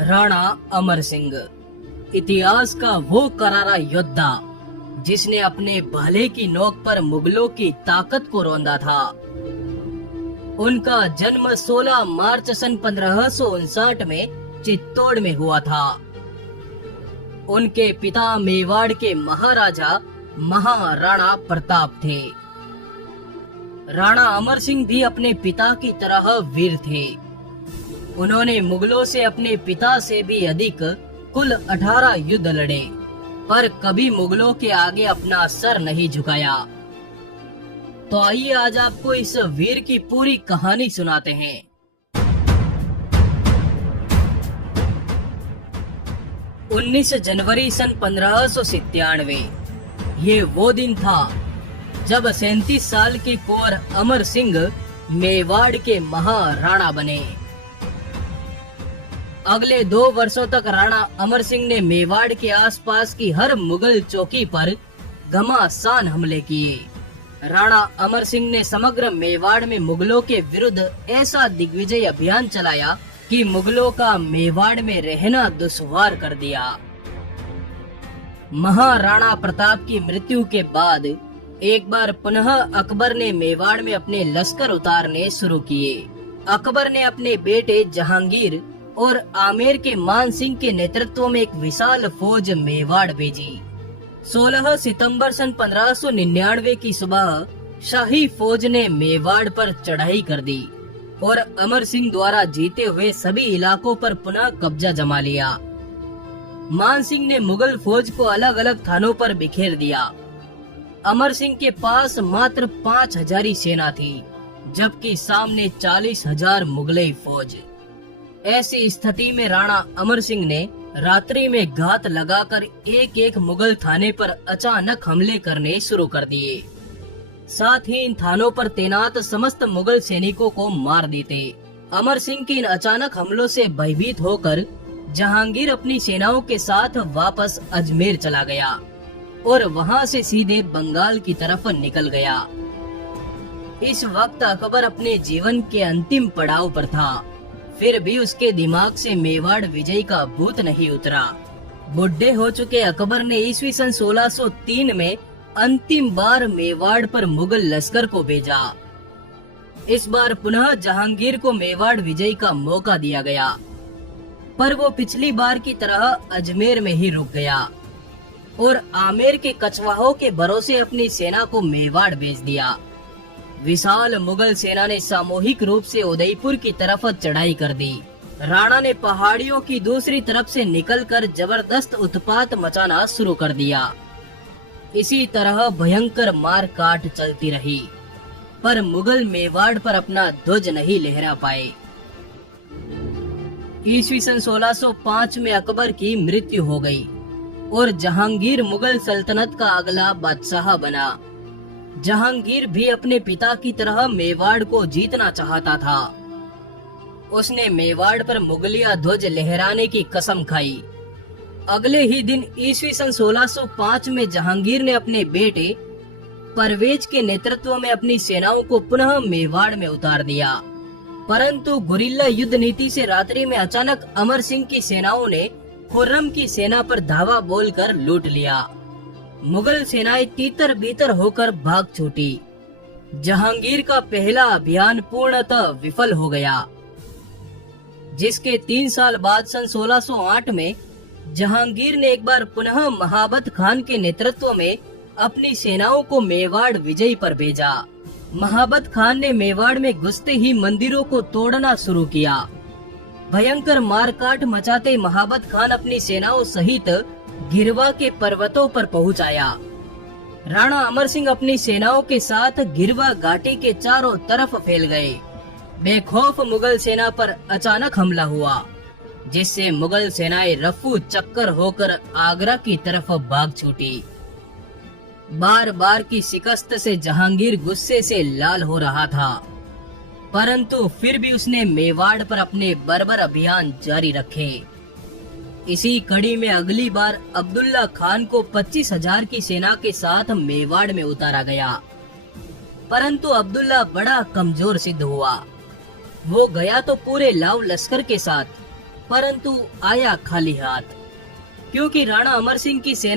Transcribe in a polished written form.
राणा अमर सिंह इतिहास का वो करारा योद्धा जिसने अपने भाले की नोक पर मुगलों की ताकत को रौंदा था। उनका जन्म 16 मार्च सन 1559 में चित्तौड़ में हुआ था। उनके पिता मेवाड़ के महाराजा महाराणा प्रताप थे। राणा अमर सिंह भी अपने पिता की तरह वीर थे। उन्होंने मुगलों से अपने पिता से भी अधिक कुल 18 युद्ध लड़े, पर कभी मुगलों के आगे अपना सर नहीं झुकाया। तो आइए आज आपको इस वीर की पूरी कहानी सुनाते हैं। उन्नीस जनवरी सन 1597 ये वो दिन था जब 37 साल के कुंवर अमर सिंह मेवाड़ के महाराणा बने। अगले 2 वर्षों तक राणा अमर सिंह ने मेवाड़ के आसपास की हर मुगल चौकी पर घमासान हमले किए। राणा अमर सिंह ने समग्र मेवाड़ में मुगलों के विरुद्ध ऐसा दिग्विजय अभियान चलाया कि मुगलों का मेवाड़ में रहना दुश्वार कर दिया। महाराणा प्रताप की मृत्यु के बाद एक बार पुनः अकबर ने मेवाड़ में अपने लश्कर उतारने शुरू किए। अकबर ने अपने बेटे जहांगीर और आमेर के मान सिंह के नेतृत्व में एक विशाल फौज मेवाड़ भेजी। 16 सितंबर सन 1599 की सुबह शाही फौज ने मेवाड़ पर चढ़ाई कर दी और अमर सिंह द्वारा जीते हुए सभी इलाकों पर पुनः कब्जा जमा लिया। मान सिंह ने मुगल फौज को अलग अलग थानों पर बिखेर दिया। अमर सिंह के पास मात्र 5000 सेना थी, जबकि सामने 40,000 मुगलई फौज। ऐसी स्थिति में राणा अमर सिंह ने रात्रि में घात लगाकर एक एक मुगल थाने पर अचानक हमले करने शुरू कर दिए। साथ ही इन थानों पर तैनात समस्त मुगल सैनिकों को मार देते। अमर सिंह के इन अचानक हमलों से भयभीत होकर जहांगीर अपनी सेनाओं के साथ वापस अजमेर चला गया और वहां से सीधे बंगाल की तरफ निकल गया। इस वक्त अकबर अपने जीवन के अंतिम पड़ाव पर था, फिर भी उसके दिमाग से मेवाड़ विजय का भूत नहीं उतरा। बुढ़े हो चुके अकबर ने ईस्वी सन 1603 में अंतिम बार मेवाड़ पर मुगल लश्कर को भेजा। इस बार पुनः जहांगीर को मेवाड़ विजय का मौका दिया गया, पर वो पिछली बार की तरह अजमेर में ही रुक गया और आमेर के कछवाहों के भरोसे अपनी सेना को मेवाड़ भेज दिया। विशाल मुगल सेना ने सामूहिक रूप से उदयपुर की तरफ चढ़ाई कर दी। राणा ने पहाड़ियों की दूसरी तरफ से निकलकर जबरदस्त उत्पात मचाना शुरू कर दिया। इसी तरह भयंकर मार काट चलती रही, पर मुगल मेवाड़ पर अपना ध्वज नहीं लहरा पाए। ईस्वी सन 1605 में अकबर की मृत्यु हो गई और जहांगीर मुगल सल्तनत का अगला बादशाह बना। जहांगीर भी अपने पिता की तरह मेवाड़ को जीतना चाहता था। उसने मेवाड़ पर मुगलिया ध्वज लहराने की कसम खाई। अगले ही दिन ईस्वी सन 1605 में जहांगीर ने अपने बेटे परवेज के नेतृत्व में अपनी सेनाओं को पुनः मेवाड़ में उतार दिया, परंतु गुरिल्ला युद्ध नीति से रात्रि में अचानक अमर सिंह की सेनाओं ने खुर्रम की सेना पर धावा बोलकर लूट लिया। मुगल सेनाएं तीतर बीतर होकर भाग छूटी। जहांगीर का पहला अभियान पूर्णतः विफल हो गया, जिसके 3 साल बाद सन 1608 में जहांगीर ने एक बार पुनः महाबत खान के नेतृत्व में अपनी सेनाओं को मेवाड़ विजय पर भेजा। महाबत खान ने मेवाड़ में घुसते ही मंदिरों को तोड़ना शुरू किया। भयंकर मारकाट मचाते महाबत खान अपनी सेनाओं सहित गिरवा के पर्वतों पर पहुंच आया। राणा अमर सिंह अपनी सेनाओं के साथ गिरवा घाटी के चारों तरफ फैल गए। बेखौफ मुगल सेना पर अचानक हमला हुआ, जिससे मुगल सेनाएं रफू चक्कर होकर आगरा की तरफ भाग छूटी। बार बार की शिकस्त से जहांगीर गुस्से से लाल हो रहा था, परंतु फिर भी उसने मेवाड़ पर अपने बर्बर अभियान जारी रखे। इसी कड़ी में अगली बार अब्दुल्ला खान को 25,000 की सेना के साथ मेवाड़ में उतारा गया, परंतु अब्दुल्ला बड़ा कमजोर सिद्ध हुआ। वो गया तो पूरे लाव लश्कर के साथ, परंतु आया खाली हाथ, क्योंकि राणा अमर सिंह की सेना